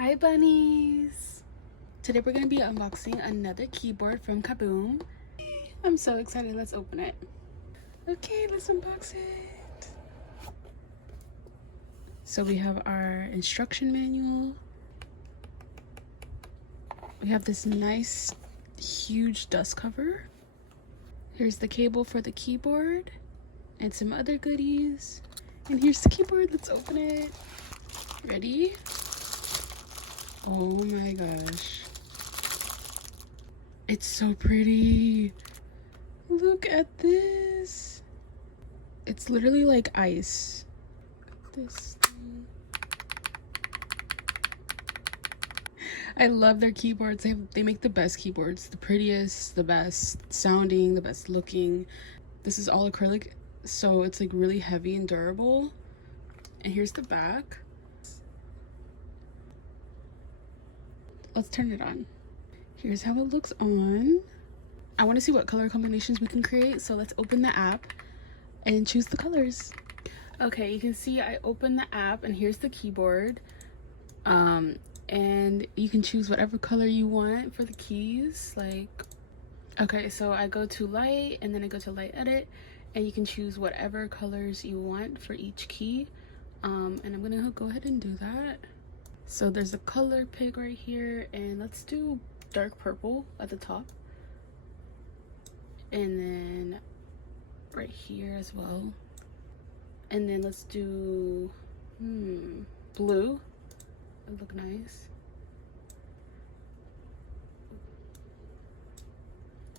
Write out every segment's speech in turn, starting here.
Hi bunnies! Today we're going to be unboxing another keyboard from Keyboom. I'm so excited, let's open it. Okay, let's unbox it. So we have our instruction manual. We have this nice huge dust cover. Here's the cable for the keyboard and some other goodies. And here's the keyboard, let's open it. Ready? Oh my gosh. It's so pretty. Look at this. It's literally like ice. This thing. I love their keyboards. They make the best keyboards. The prettiest, the best sounding, the best looking. This is all acrylic, so it's like really heavy and durable. And here's the back. Let's turn it on. Here's how it looks on. I want to see what color combinations we can create, so let's open the app and choose the colors. Okay, you can see I opened the app and here's the keyboard. And you can choose whatever color you want for the keys. Okay, so I go to light and then I go to light edit, and you can choose whatever colors you want for each key. And I'm gonna go ahead and do that. So there's a color pick right here, and let's do dark purple at the top, and then right here as well, and then let's do blue. It look nice.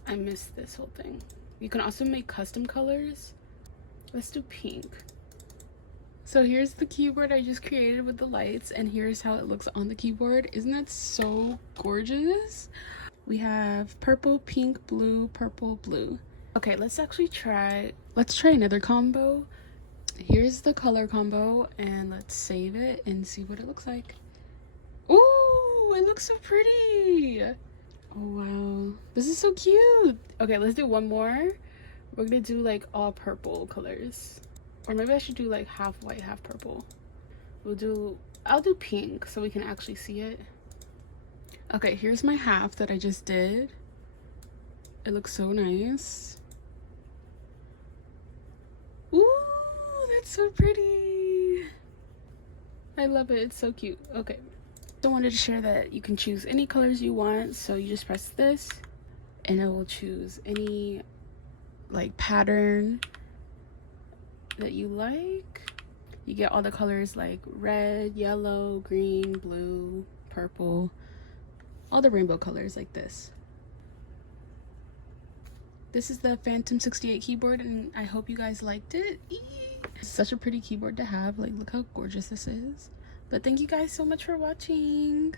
I missed this whole thing. You can also make custom colors. Let's do pink. So here's the keyboard I just created with the lights, and here's how it looks on the keyboard. Isn't that so gorgeous? We have purple, pink, blue, purple, blue. Okay, let's try another combo. Here's the color combo, and let's save it and see what it looks like. Ooh, it looks so pretty. Oh wow, this is so cute. Okay, let's do one more. We're gonna do like all purple colors. Or maybe I should do like half white, half purple. I'll do pink so we can actually see it. Okay, here's my half that I just did. It looks so nice. Ooh, that's so pretty. I love it, it's so cute. Okay, so I wanted to share that you can choose any colors you want. So you just press this and it will choose any like pattern that you like. You get all the colors like red, yellow, green, blue, purple, all the rainbow colors like this. This is the Phantom 68 keyboard, and I hope you guys liked it. It's such a pretty keyboard to have. Like, look how gorgeous this is. But thank you guys so much for watching.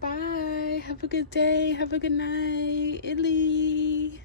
Bye. Have a good day. Have a good night. Italy.